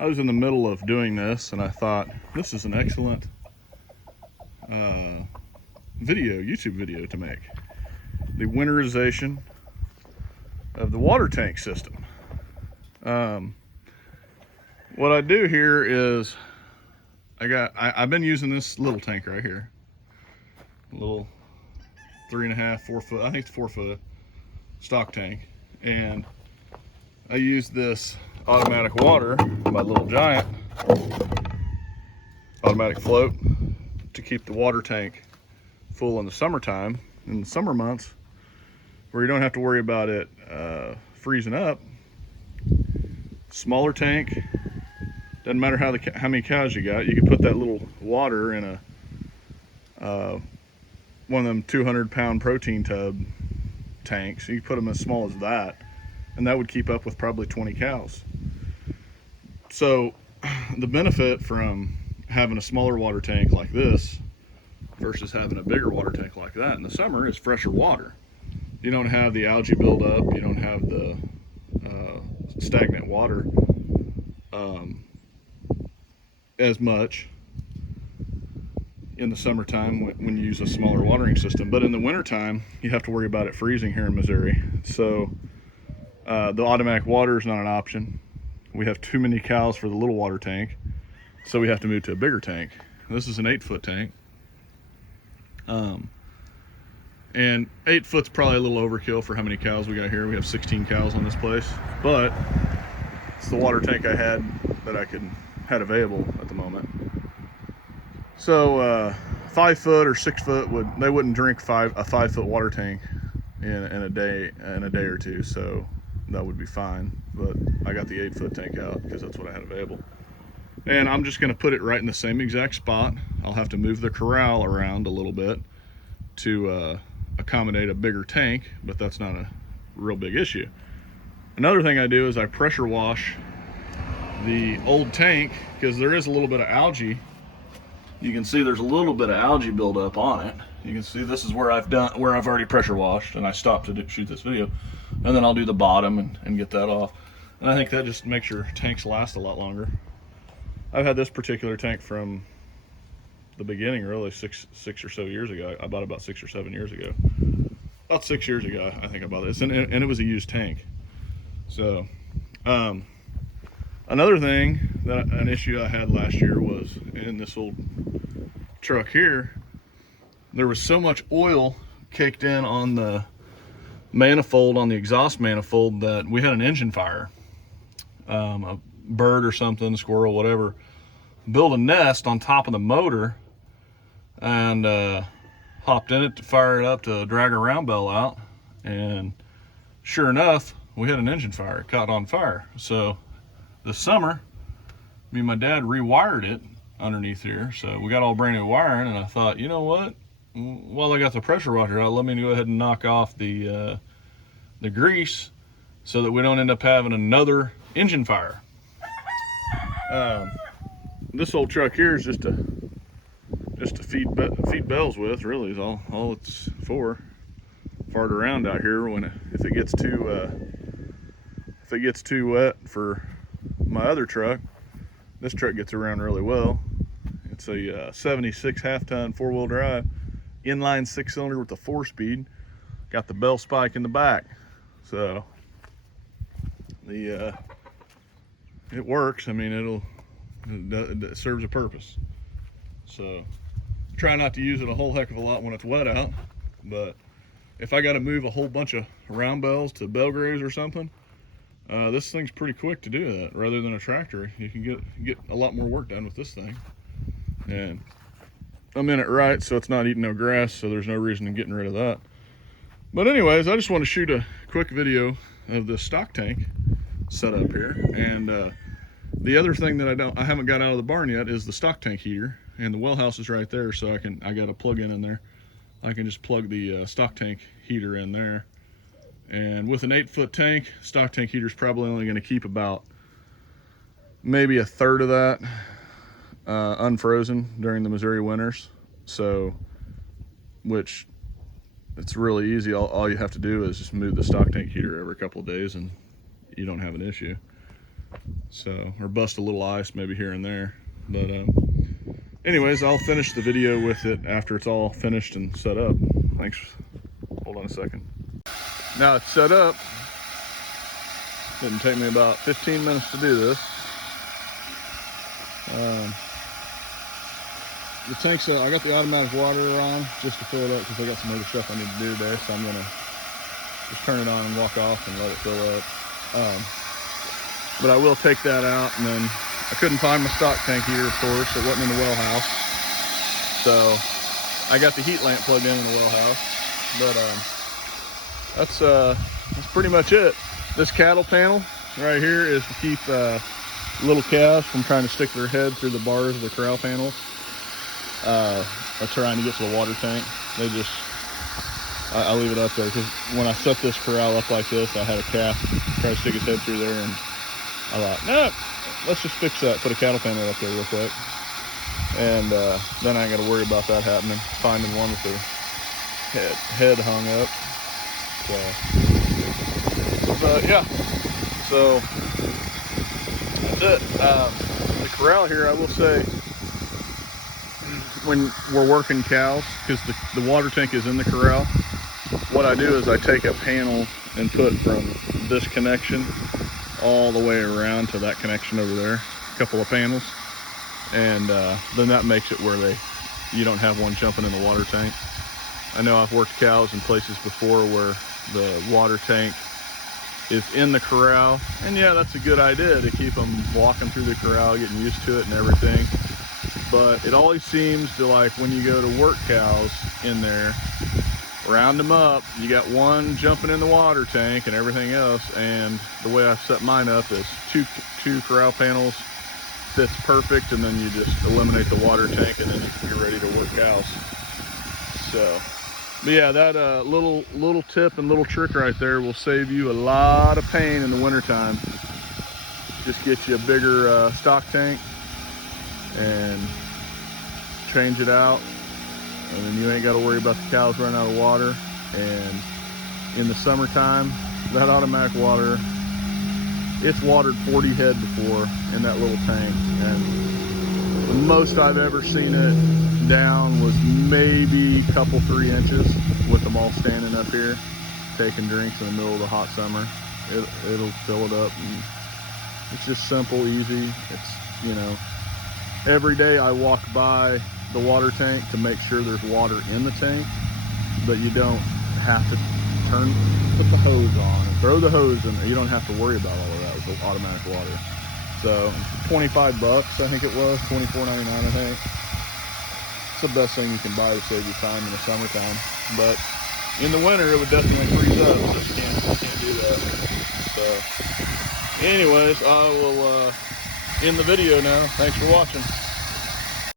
I was in the middle of doing this and I thought this is an excellent YouTube video to make. The winterization of the water tank system. What I do here is I've been using this little tank right here, a little 3.5, 4 foot, I think it's 4 foot stock tank, and I use this automatic water, my little giant automatic float, to keep the water tank full in the summertime, in the summer months, where you don't have to worry about it freezing up. Smaller tank, doesn't matter how many cows you got, you can put that little water in a one of them 200-pound protein tub tanks. You can put them as small as that, and that would keep up with probably 20 cows. So the benefit from having a smaller water tank like this versus having a bigger water tank like that in the summer is fresher water. You don't have the algae buildup, you don't have the stagnant water as much in the summertime when you use a smaller watering system. But in the wintertime, you have to worry about it freezing here in Missouri. So the automatic water is not an option. We have too many cows for the little water tank, so we have to move to a bigger tank. This is an 8-foot tank. And 8 foot's probably a little overkill for how many cows we got here. We have 16 cows on this place, but it's the water tank I had that I had available at the moment. So 5 foot or 6 foot they wouldn't drink a 5 foot water tank in a day or two, so that would be fine. But I got the 8 foot tank out because that's what I had available, and I'm just going to put it right in the same exact spot. I'll have to move the corral around a little bit to accommodate a bigger tank, but that's not a real big issue. Another thing I do is I pressure wash the old tank, because there is a little bit of algae. You can see there's a little bit of algae buildup on it. You can see this is where I've already pressure washed, and I stopped to shoot this video, and then I'll do the bottom and get that off. And I think that just makes your tanks last a lot longer. I've had this particular tank from the beginning, really, six or so years ago. I bought it about 6 or 7 years ago. About 6 years ago, I think I bought this, and it was a used tank. So, another thing, an issue I had last year was in this old truck here, there was so much oil caked in on the manifold, on the exhaust manifold, that we had an engine fire. A bird or something, squirrel, whatever, built a nest on top of the motor and hopped in it to fire it up to drag a round bell out, and sure enough, we had an engine fire. It caught on fire. So this summer, me and my dad rewired it underneath here, so we got all brand new wiring, and I thought, you know what, while I got the pressure washer out, let me go ahead and knock off the grease so that we don't end up having another engine fire. This old truck here is just to feed bells with, really, is all it's for. Fart around out here if it gets too wet for my other truck. This truck gets around really well. It's a 76 half-ton 4-wheel drive, inline 6-cylinder with a 4-speed. Got the bell spike in the back, so it works. I mean, it serves a purpose. So try not to use it a whole heck of a lot when it's wet out, but if I got to move a whole bunch of round bells to Belgraves or something, this thing's pretty quick to do that. Rather than a tractor, you can get a lot more work done with this thing. And I'm in it right, so it's not eating no grass, so there's no reason in getting rid of that. But anyways, I just want to shoot a quick video of the stock tank setup here. And the other thing that I haven't got out of the barn yet is the stock tank heater, and the well house is right there, so I got a plug in there. I can just plug the stock tank heater in there. And with an 8-foot tank, stock tank heater is probably only going to keep about maybe a third of that unfrozen during the Missouri winters. So, which it's really easy. All you have to do is just move the stock tank heater every couple of days, and you don't have an issue. So, or bust a little ice maybe here and there. But anyways, I'll finish the video with it after it's all finished and set up. Thanks. Hold on a second. Now it's set up. Didn't take me about 15 minutes to do this. The tank's, I got the automatic water on just to fill it up because I got some other stuff I need to do today. So I'm gonna just turn it on and walk off and let it fill up. But I will take that out, and then I couldn't find my stock tank heater, of course. It wasn't in the well house. So I got the heat lamp plugged in the well house. But that's pretty much it. This cattle panel right here is to keep little calves from trying to stick their head through the bars of the corral panel. Trying to get to the water tank. They just, I leave it up there because when I set this corral up like this, I had a calf try to stick his head through there, and I thought, no, let's just fix that. Put a cattle panel up there real quick, and then I ain't got to worry about that happening. Finding one with their head hung up. So, yeah. So that's it. The corral here, I will say, when we're working cows, because the water tank is in the corral, what I do is I take a panel and put from this connection all the way around to that connection over there, a couple of panels, and then that makes it where you don't have one jumping in the water tank. I know I've worked cows in places before where the water tank is in the corral, and yeah, that's a good idea to keep them walking through the corral, getting used to it and everything. But it always seems to, like, when you go to work cows in there, round them up, you got one jumping in the water tank and everything else, and the way I've set mine up is two corral panels fits perfect, and then you just eliminate the water tank, and then you're ready to work cows. So, but yeah, that little tip and little trick right there will save you a lot of pain in the wintertime. Just get you a bigger stock tank and change it out, and then you ain't got to worry about the cows running out of water. And in the summertime, that automatic water, it's watered 40 head before in that little tank, and the most I've ever seen it down was maybe a couple 3 inches with them all standing up here taking drinks in the middle of the hot summer. It'll fill it up, and it's just simple, easy. It's, you know, every day I walk by the water tank to make sure there's water in the tank, but you don't have to put the hose on and throw the hose in. You don't have to worry about all of that with the automatic water. So 25 bucks, I think it was, $24.99, I think. It's the best thing you can buy to save you time in the summertime. But in the winter, it would definitely freeze up. Just can't do that. So anyways, I will end the video now. Thanks for watching.